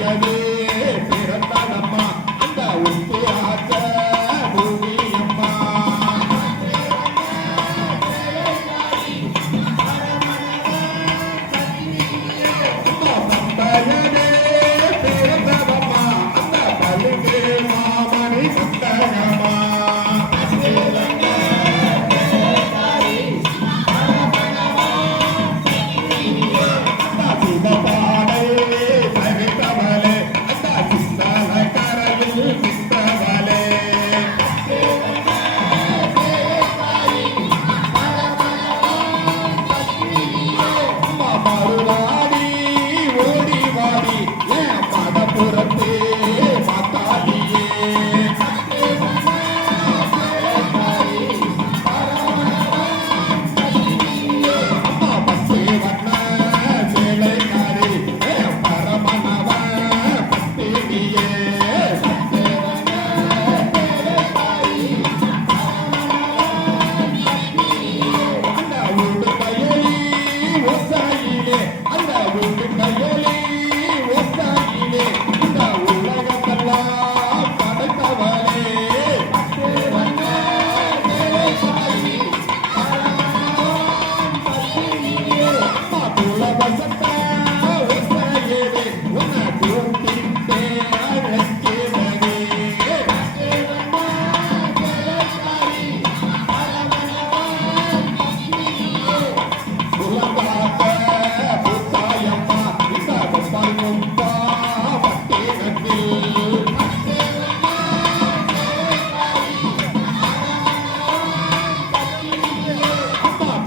தாயே பிறந்தாளம்மா. அந்த உப்பு ஆறு Thank you.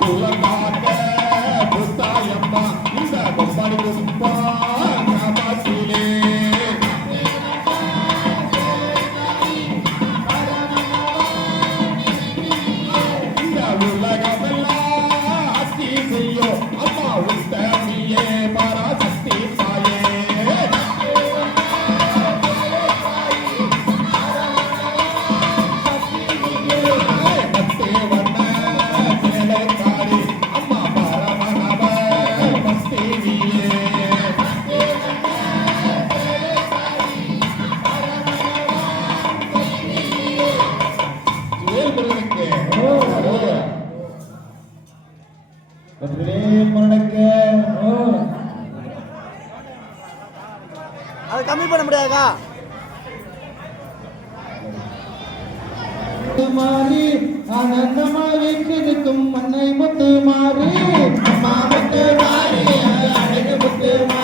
Música அது கம்மி பண்ண முடியாதா மாறி ஆனந்தமா வீட்டிருக்கும் மண்ணை முத்து மாறி அம்மா முத்து மாறி அழகு முத்து மாறி.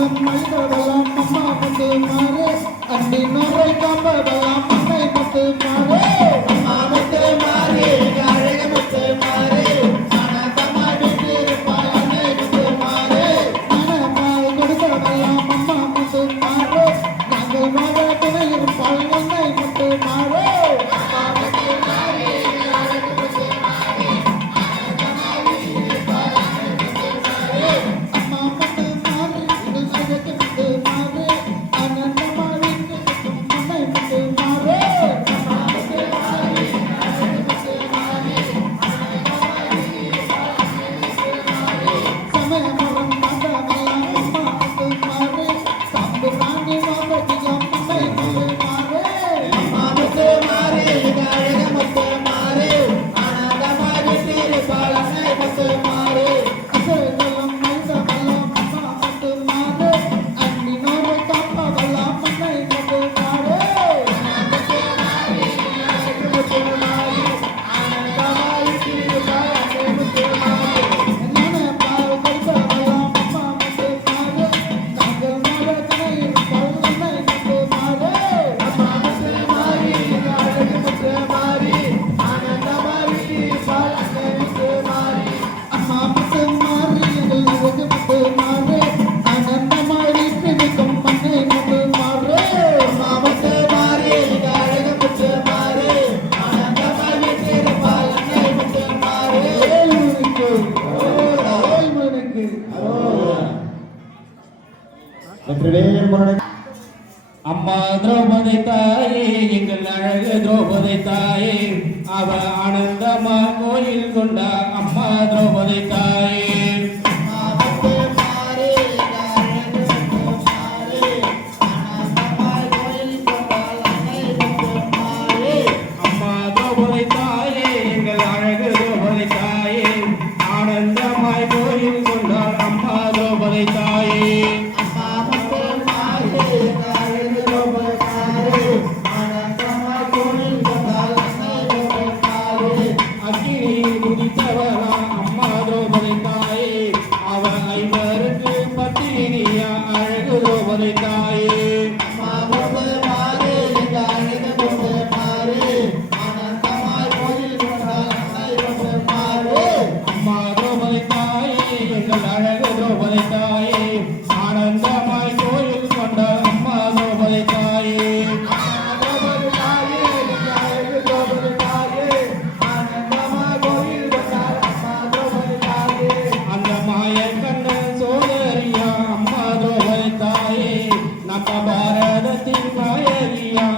அம்மை படலாம் அம்மா பட்டு மாறு அண்டி நோரை காப்படலாம் பட்டு மாறு திரௌபதி தாயே எங்கள் அழகு திரௌபதி தாயே. அவ ஆனந்தமா கோயில் கொண்டா அம்மா திரௌபதி தாய். பாரதத்தின் மாயவியா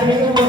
Hallelujah.